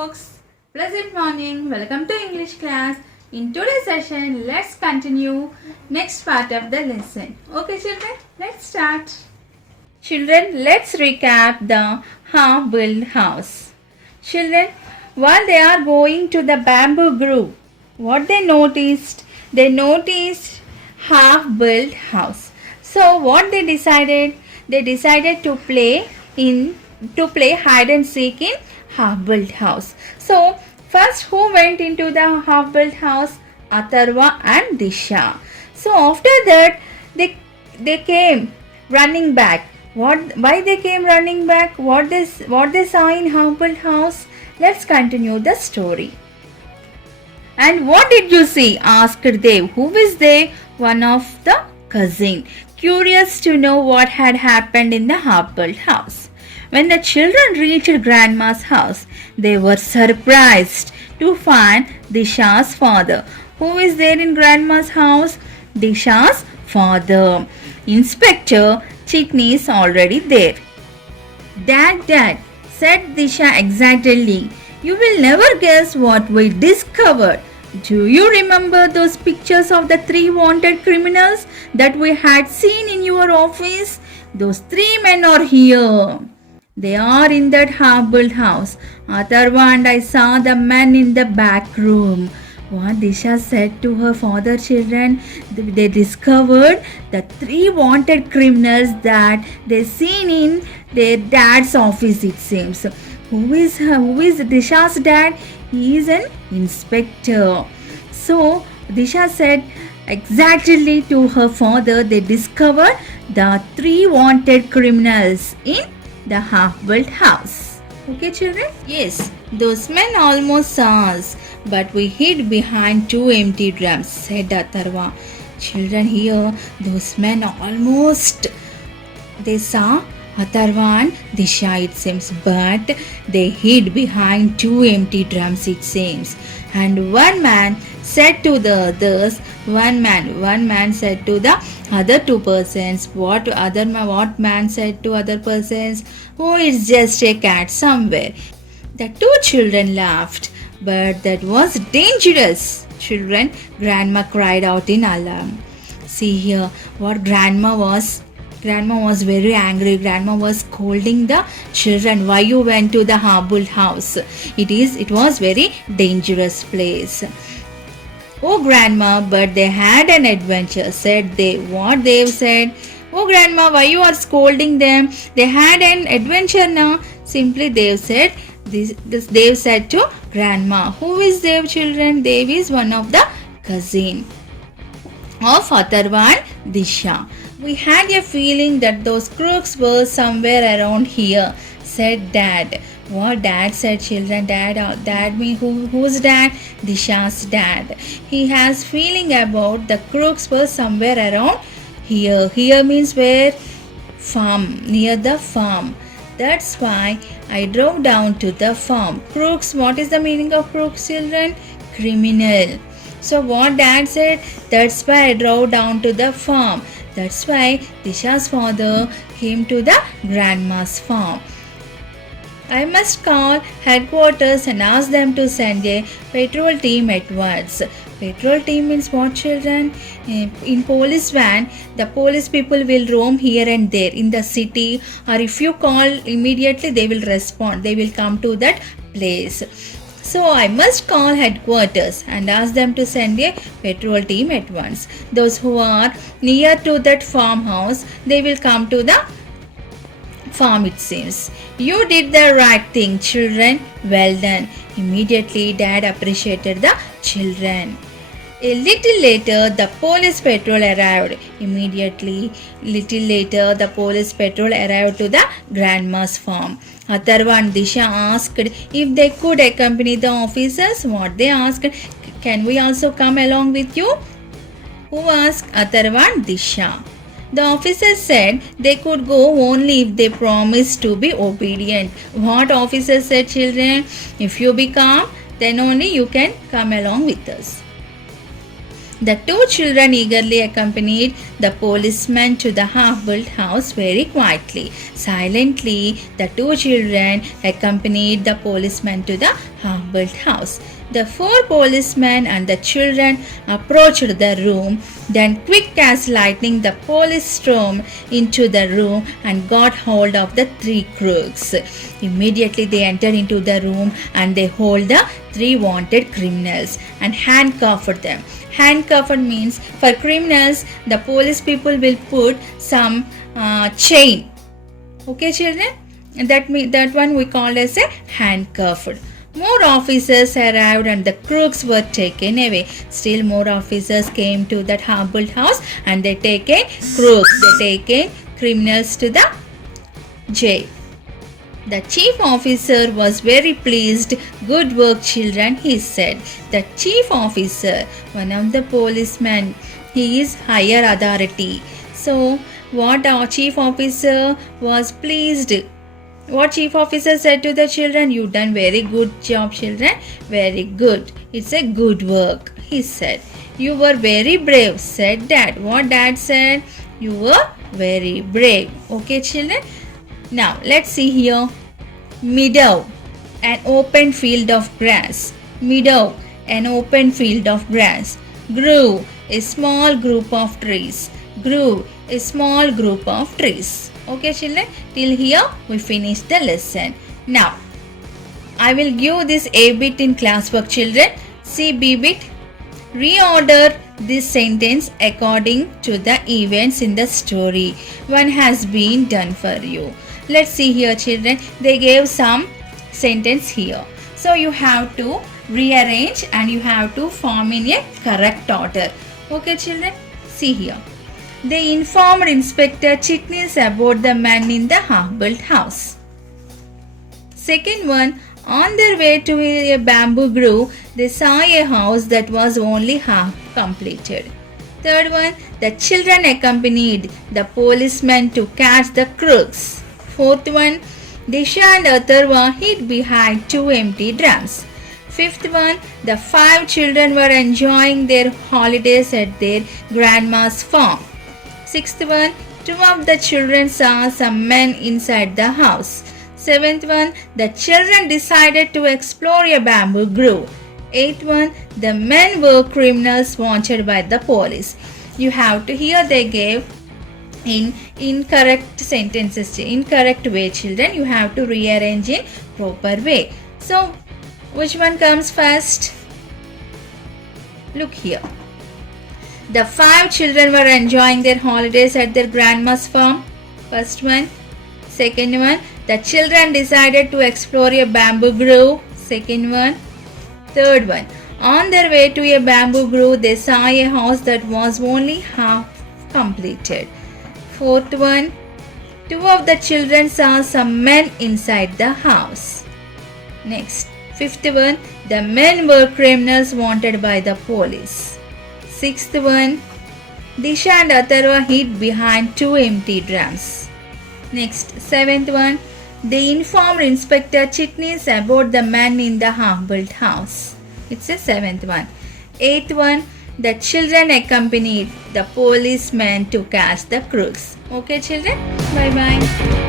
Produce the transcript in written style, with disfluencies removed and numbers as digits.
folks, pleasant morning. Welcome to English class. In today's session, let's continue next part of the lesson. Okay children, let's start. Children, let's recap the half-built house. Children, while they are going to the bamboo grove, what they noticed? They noticed half-built house. So what they decided? They decided to play hide and seek in half-built house. So first who went into the half-built house? Atharva and Disha. So after that they came running back. Why they came running back? What they saw in half-built house? Let's continue the story. And what did you see? Asked Dev. Who is they? One of the cousin. Curious to know what had happened in the half-built house. When the children reached Grandma's house, they were surprised to find Disha's father. Who is there in Grandma's house? Disha's father. Inspector Chitney is already there. Dad, said Disha excitedly. You will never guess what we discovered. Do you remember those pictures of the 3 wanted criminals that we had seen in your office? Those 3 men are here. They are in that half-built house. Atharva and I saw the men in the back room. What Disha said to her father children, they discovered the 3 wanted criminals that they seen in their dad's office, it seems. Who is Disha's dad? He is an inspector. So Disha said exactly to her father, they discovered the 3 wanted criminals in the half-built house. Okay children? Yes, those men almost saw us, but we hid behind 2 empty drums, said Atharva. Children, here those men almost, they saw Atharva and Disha, it seems, but they hid behind 2 empty drums, it seems. And one man said to the others, one man said to the other 2 persons, what man said to other persons? Oh, it's just a cat somewhere. The 2 children laughed, but that was dangerous. Children, Grandma cried out in alarm. See here, what Grandma was very angry. Grandma was scolding the children. Why you went to the half-built house? It was very dangerous place. Oh Grandma, but they had an adventure, said they. What they said? Oh Grandma, why you are scolding them? They had an adventure now. Simply Dev said. This Dev said to Grandma. Who is Dev children? Dev is one of the cousin of Atharva and Disha. We had a feeling that those crooks were somewhere around here, said Dad. What Dad said children? Dad mean who's Dad? Disha's dad. He has feeling about the crooks were somewhere around here. Here means where? Farm, near the farm. That's why I drove down to the farm. Crooks, what is the meaning of crooks children? Criminal. So what Dad said? That's why I drove down to the farm. That's why Disha's father came to the Grandma's farm. I must call headquarters and ask them to send a patrol team at once. Patrol team means what children? In police van, the police people will roam here and there in the city, or if you call immediately they will respond. They will come to that place. So I must call headquarters and ask them to send a patrol team at once. Those who are near to that farmhouse, they will come to the farm, it seems. You did the right thing, children. Well done. Immediately Dad appreciated the children. A little later, the police patrol arrived. Little later, the police patrol arrived to the Grandma's farm. Atharva and Disha asked if they could accompany the officers. What they asked, can we also come along with you? Who asked? Atharva and Disha. The officers said they could go only if they promised to be obedient. What officers said children? If you be calm, then only you can come along with us. The two children eagerly accompanied the policeman to the half-built house very quietly. Silently, the two children accompanied the policeman to the half-built house. The four policemen and the children approached the room. Then, quick as lightning, the police stormed into the room and got hold of the three crooks. Immediately, they entered into the room and they hold the three wanted criminals and handcuffed them. Handcuffed means for criminals, the police people will put some chain. Okay, children? That one we call as a handcuffed. More officers arrived and the crooks were taken away. Still more officers came to that half-built house and they taken crooks. They taken criminals to the jail. The chief officer was very pleased. Good work, children, he said. The chief officer, one of the policemen, he is higher authority. So, what our chief officer was pleased. What chief officer said to the children? You done very good job, children. Very good. It's a good work, he said. You were very brave, said dad. What dad said? You were very brave. Okay, children. Now, let's see here. Meadow, an open field of grass. Meadow, an open field of grass. Grew, a small group of trees. Grew, a small group of trees. Okay, children, till here we finish the lesson. Now, I will give this A bit in classwork, children. See B bit. Reorder this sentence according to the events in the story. One has been done for you. Let's see here, children. They gave some sentence here. So you have to rearrange and you have to form in a correct order. Okay, children. See here. They informed Inspector Chitnis about the man in the half-built house. Second one, on their way to a bamboo grove, they saw a house that was only half completed. Third one, the children accompanied the policeman to catch the crooks. Fourth one, Disha and Atharva hid behind two empty drums. Fifth one, the five children were enjoying their holidays at their grandma's farm. Sixth one, two of the children saw some men inside the house. Seventh one, the children decided to explore a bamboo grove. Eighth one, the men were criminals wanted by the police. You have to hear they gave in incorrect sentences, incorrect way, children. You have to rearrange in proper way. So, which one comes first? Look here. The five children were enjoying their holidays at their grandma's farm. First one. Second one, the children decided to explore a bamboo grove. Second one. Third one, on their way to a bamboo grove, they saw a house that was only half completed. Fourth one, two of the children saw some men inside the house. Next, fifth one, the men were criminals wanted by the police. Sixth one, Disha and Atharva hid behind two empty drums. Next, seventh one, they informed Inspector Chitnis about the man in the half-built house. It's a seventh one. Eighth one, the children accompanied the policeman to catch the crooks. Okay, children? Bye-bye.